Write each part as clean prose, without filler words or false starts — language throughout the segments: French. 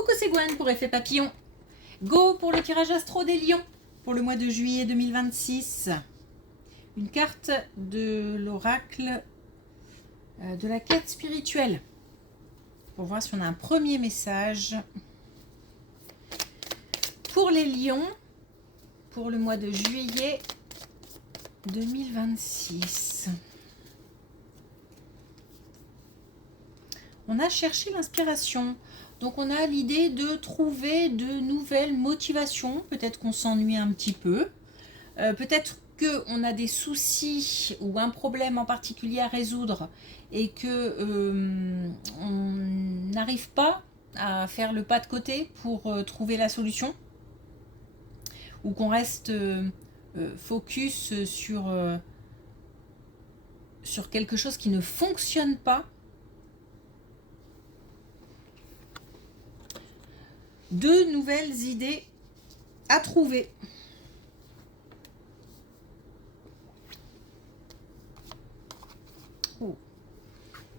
Coucou, c'est Gwen pour Effet Papillon. Go pour le tirage astro des lions pour le mois de juillet 2026. Une carte de l'oracle de la quête spirituelle. Pour voir si on a un premier message pour les lions pour le mois de juillet 2026. On a cherché l'inspiration. Donc on a l'idée de trouver de nouvelles motivations. Peut-être qu'on s'ennuie un petit peu. Peut-être qu'on a des soucis ou un problème en particulier à résoudre et que on n'arrive pas à faire le pas de côté pour trouver la solution. Ou qu'on reste focus sur quelque chose qui ne fonctionne pas. De nouvelles idées à trouver. Oh.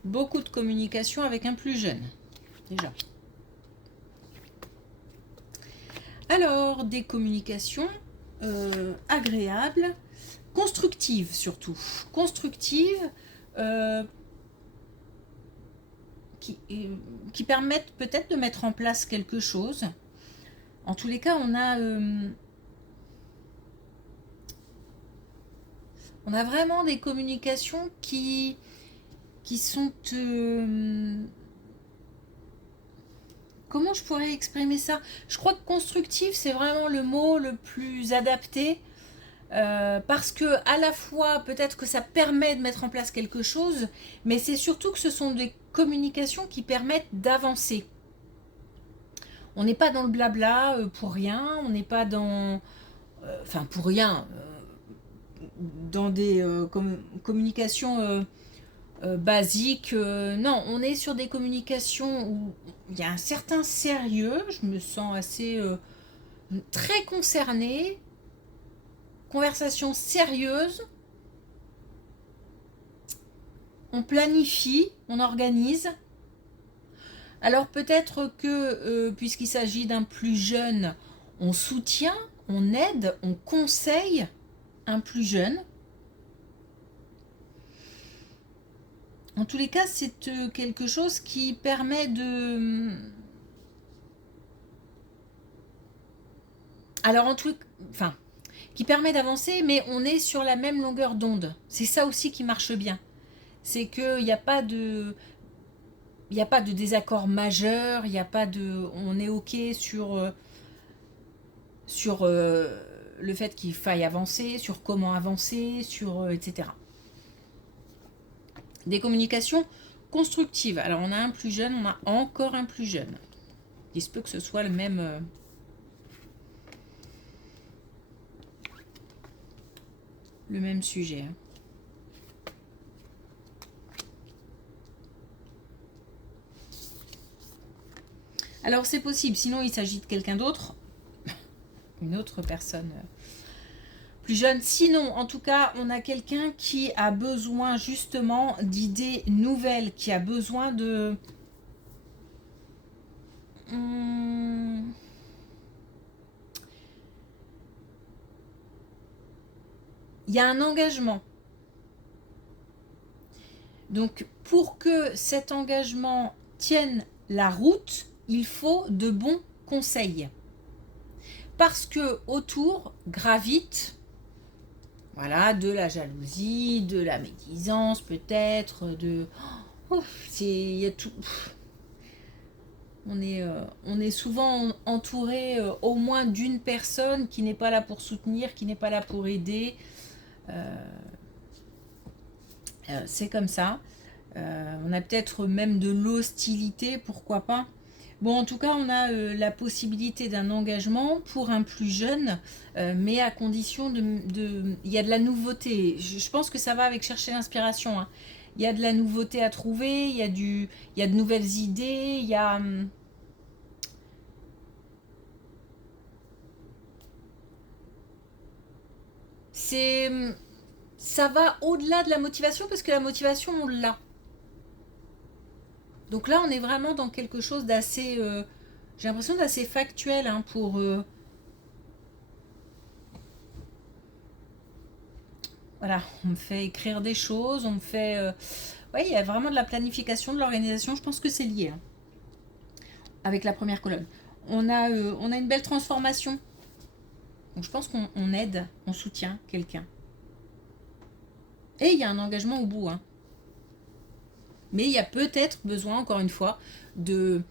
Beaucoup de communication avec un plus jeune, déjà. Alors, des communications agréables, constructives surtout. Constructives, qui permettent peut-être de mettre en place quelque chose. En tous les cas, on a vraiment des communications qui sont... comment je pourrais exprimer ça? Je crois que constructif, c'est vraiment le mot le plus adapté. Parce que à la fois peut-être que ça permet de mettre en place quelque chose, mais c'est surtout que ce sont des communications qui permettent d'avancer. On n'est pas dans le blabla pour rien, on n'est pas dans pour rien dans des communications basiques. Non, on est sur des communications où il y a un certain sérieux. Je me sens assez très concernée. Conversation sérieuse, on planifie, on organise. Alors peut-être que, puisqu'il s'agit d'un plus jeune, on soutient, on aide, on conseille un plus jeune. En tous les cas, c'est quelque chose qui permet de... Alors qui permet d'avancer, mais on est sur la même longueur d'onde. C'est ça aussi qui marche bien. C'est qu'il n'y a pas de... Il n'y a pas de désaccord majeur, il n'y a pas de... On est OK sur le fait qu'il faille avancer, sur comment avancer, sur etc. Des communications constructives. Alors on a un plus jeune, on a encore un plus jeune. Il se peut que ce soit le même sujet. Alors c'est possible, sinon il s'agit de quelqu'un d'autre, une autre personne plus jeune. Sinon, en tout cas, on a quelqu'un qui a besoin justement d'idées nouvelles, qui a besoin de... Il y a un engagement. Donc, pour que cet engagement tienne la route, il faut de bons conseils. Parce que autour gravite, voilà, de la jalousie, de la médisance peut-être, de... il y a tout... On est souvent entouré au moins d'une personne qui n'est pas là pour soutenir, qui n'est pas là pour aider. C'est comme ça. On a peut-être même de l'hostilité, pourquoi pas. Bon, en tout cas, on a la possibilité d'un engagement pour un plus jeune, mais à condition de... Il y a de la nouveauté. Je pense que ça va avec chercher l'inspiration. Hein. Il y a de la nouveauté à trouver, il y a de nouvelles idées, il y a... Ça va au-delà de la motivation parce que la motivation, on l'a. Donc là, on est vraiment dans quelque chose d'assez J'ai l'impression d'assez factuel hein, pour... voilà, on me fait écrire des choses, on me fait... oui, il y a vraiment de la planification, de l'organisation. Je pense que c'est lié hein, avec la première colonne. On a une belle transformation. Donc je pense qu'on aide, on soutient quelqu'un. Et il y a un engagement au bout. Hein. Mais il y a peut-être besoin, encore une fois, d'idées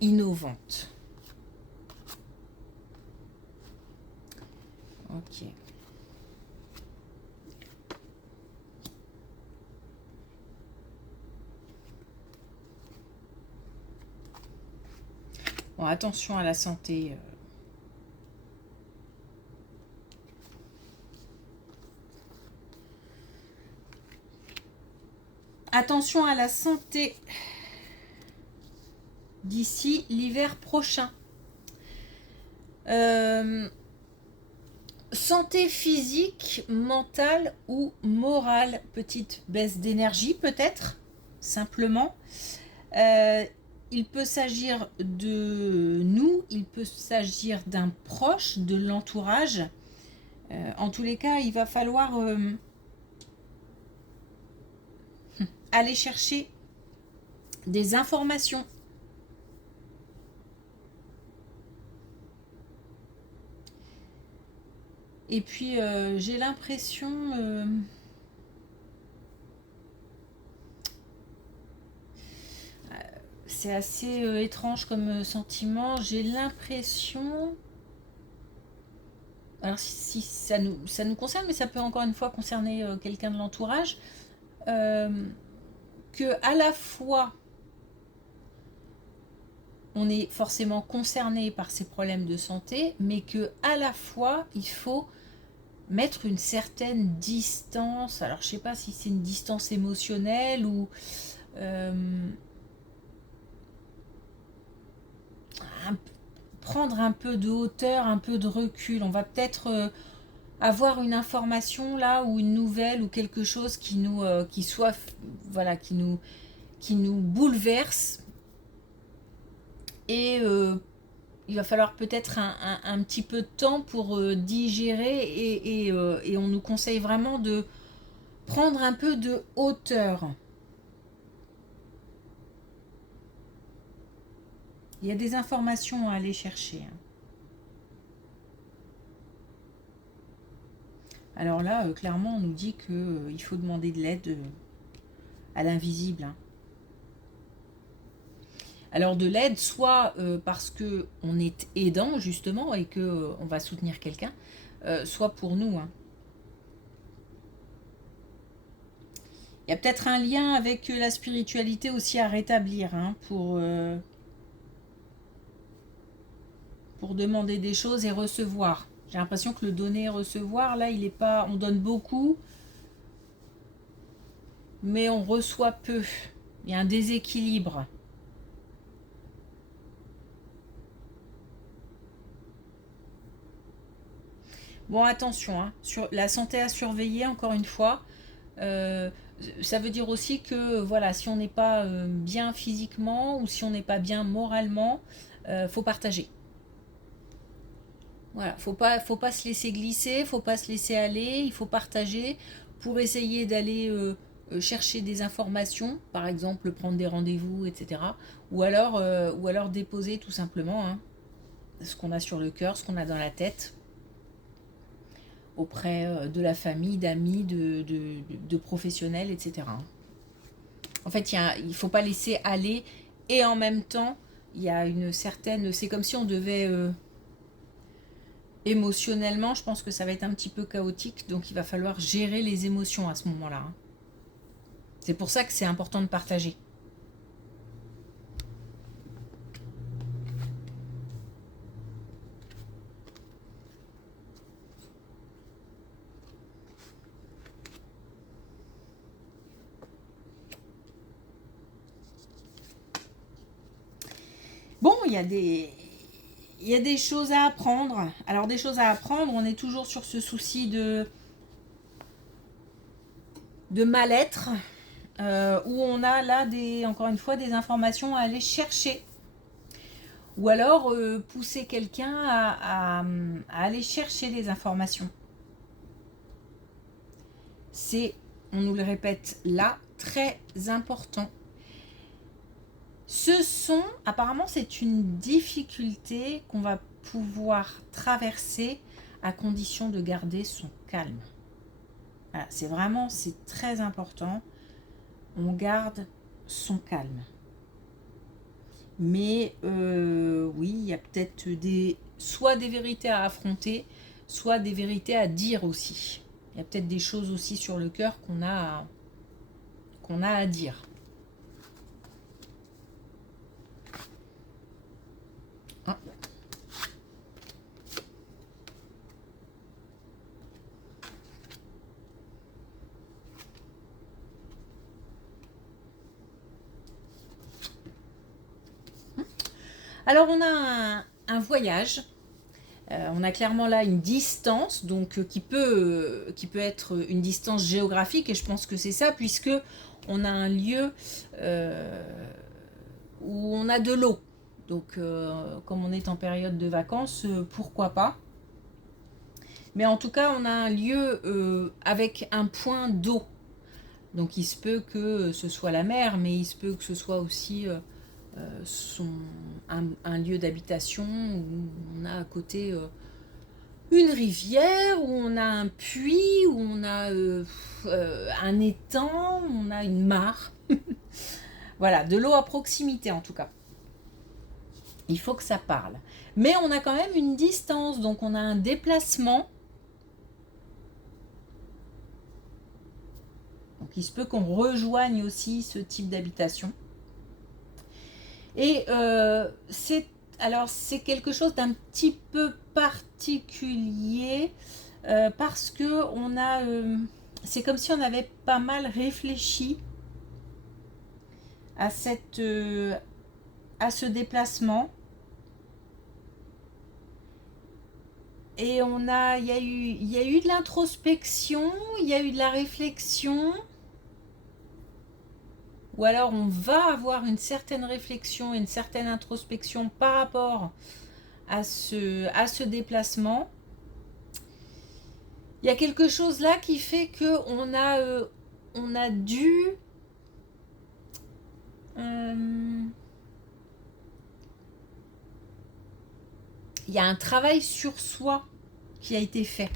innovantes. Ok. Bon, attention à la santé. Attention à la santé d'ici l'hiver prochain. Santé physique, mentale ou morale. Petite baisse d'énergie peut-être, simplement. Il peut s'agir de nous, il peut s'agir d'un proche, de l'entourage. En tous les cas, il va falloir aller chercher des informations. Et puis, j'ai l'impression... c'est assez étrange comme sentiment. J'ai l'impression... Alors, si ça nous concerne, mais ça peut encore une fois concerner quelqu'un de l'entourage, que à la fois, on est forcément concerné par ces problèmes de santé, mais que à la fois, il faut mettre une certaine distance. Alors, je sais pas si c'est une distance émotionnelle ou... prendre un peu de hauteur, un peu de recul. On va peut-être avoir une information là ou une nouvelle ou quelque chose qui nous soit voilà qui nous bouleverse et il va falloir peut-être un petit peu de temps pour digérer et on nous conseille vraiment de prendre un peu de hauteur. Il y a des informations à aller chercher. Alors là, clairement, on nous dit qu'il faut demander de l'aide à l'invisible. Alors de l'aide, soit parce qu'on est aidant, justement, et qu'on va soutenir quelqu'un, soit pour nous. Il y a peut-être un lien avec la spiritualité aussi à rétablir pour demander des choses et recevoir. J'ai l'impression que le donner et recevoir, là, il est pas... On donne beaucoup, mais on reçoit peu. Il y a un déséquilibre. Bon, attention, sur la santé à surveiller, encore une fois. Ça veut dire aussi que, voilà, si on n'est pas bien physiquement ou si on n'est pas bien moralement, faut partager. Voilà, faut pas se laisser glisser, faut pas se laisser aller, il faut partager pour essayer d'aller chercher des informations, par exemple prendre des rendez-vous, etc. Ou alors déposer tout simplement ce qu'on a sur le cœur, ce qu'on a dans la tête, auprès de la famille, d'amis, de professionnels, etc. En fait, il ne faut pas laisser aller et en même temps, il y a une certaine... C'est comme si on devait... émotionnellement, je pense que ça va être un petit peu chaotique, donc il va falloir gérer les émotions à ce moment-là. C'est pour ça que c'est important de partager. Bon, il y a des choses à apprendre. Alors, des choses à apprendre, on est toujours sur ce souci de mal-être. où on a là encore une fois des informations à aller chercher. Ou alors pousser quelqu'un à aller chercher des informations. C'est, on nous le répète là, très important. Apparemment c'est une difficulté qu'on va pouvoir traverser à condition de garder son calme. Voilà, c'est très important. On garde son calme. Mais oui, il y a peut-être soit des vérités à affronter, soit des vérités à dire aussi. Il y a peut-être des choses aussi sur le cœur qu'on a à dire. Ah. Alors on a un voyage. On a clairement là une distance, donc qui peut être une distance géographique, et je pense que c'est ça, puisque on a un lieu où on a de l'eau. Donc comme on est en période de vacances, pourquoi pas. Mais en tout cas, on a un lieu avec un point d'eau. Donc il se peut que ce soit la mer, mais il se peut que ce soit aussi un lieu d'habitation où on a à côté une rivière, où on a un puits, où on a un étang, où on a une mare. Voilà, de l'eau à proximité en tout cas. Il faut que ça parle. Mais on a quand même une distance, donc on a un déplacement. Donc il se peut qu'on rejoigne aussi ce type d'habitation. Et c'est quelque chose d'un petit peu particulier parce que c'est comme si on avait pas mal réfléchi à ce déplacement. Et il y a eu de l'introspection, il y a eu de la réflexion. Ou alors on va avoir une certaine réflexion, une certaine introspection par rapport à ce déplacement. Il y a quelque chose là qui fait que on a dû il y a un travail sur soi qui a été fait.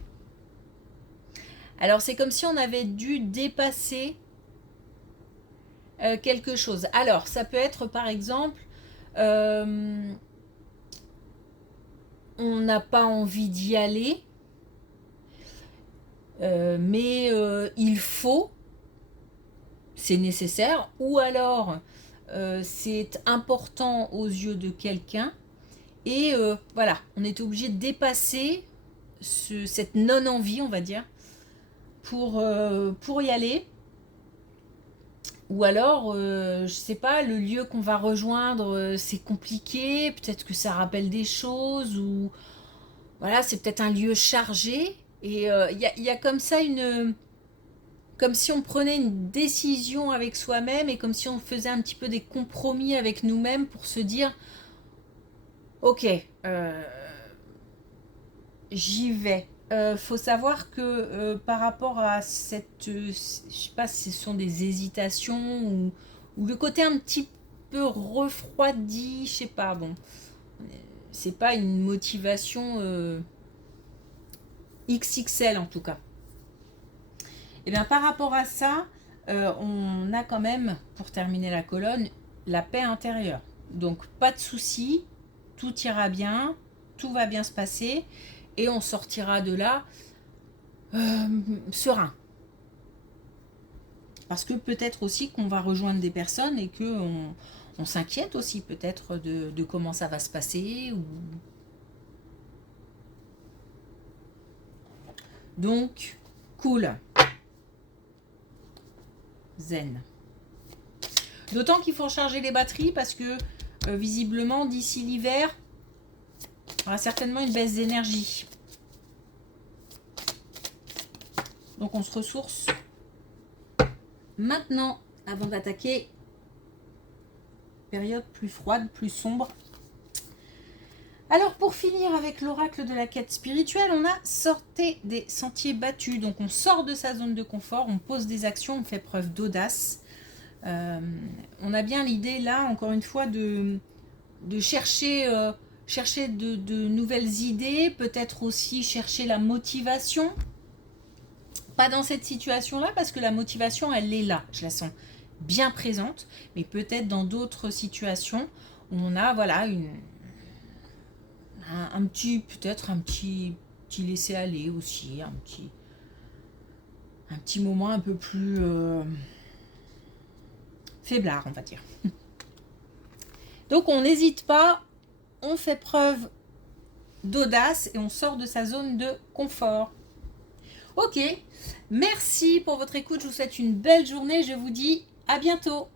Alors c'est comme si on avait dû dépasser quelque chose. Alors ça peut être par exemple on n'a pas envie d'y aller, mais il faut, c'est nécessaire, ou alors c'est important aux yeux de quelqu'un, et voilà, on est obligé de dépasser cette non-envie, on va dire, pour y aller. Ou alors, je sais pas, le lieu qu'on va rejoindre, c'est compliqué, peut-être que ça rappelle des choses, ou voilà, c'est peut-être un lieu chargé. Et il y a comme ça comme si on prenait une décision avec soi-même et comme si on faisait un petit peu des compromis avec nous-mêmes pour se dire, ok, j'y vais. Faut savoir que par rapport à je sais pas si ce sont des hésitations ou le côté un petit peu refroidi, je sais pas, bon, c'est pas une motivation XXL en tout cas. Et bien par rapport à ça, on a quand même, pour terminer la colonne, la paix intérieure. Donc pas de soucis, tout ira bien, tout va bien se passer et on sortira de là serein. Parce que peut-être aussi qu'on va rejoindre des personnes et qu'on on s'inquiète aussi peut-être de comment ça va se passer. Donc, cool. Zen. D'autant qu'il faut recharger les batteries parce que visiblement d'ici l'hiver, il y aura certainement une baisse d'énergie. Donc on se ressource maintenant. avant d'attaquer période plus froide, plus sombre. Alors pour finir avec l'oracle de la quête spirituelle, on a sorti des sentiers battus. Donc on sort de sa zone de confort, on pose des actions, on fait preuve d'audace. On a bien l'idée là, encore une fois, de chercher, chercher de nouvelles idées, peut-être aussi chercher la motivation. Pas dans cette situation-là, parce que la motivation, elle est là. Je la sens bien présente, mais peut-être dans d'autres situations où on a, voilà, peut-être un petit laisser-aller aussi, un petit moment un peu plus faiblard, on va dire. Donc on n'hésite pas, on fait preuve d'audace et on sort de sa zone de confort. Ok, merci pour votre écoute, je vous souhaite une belle journée, je vous dis à bientôt.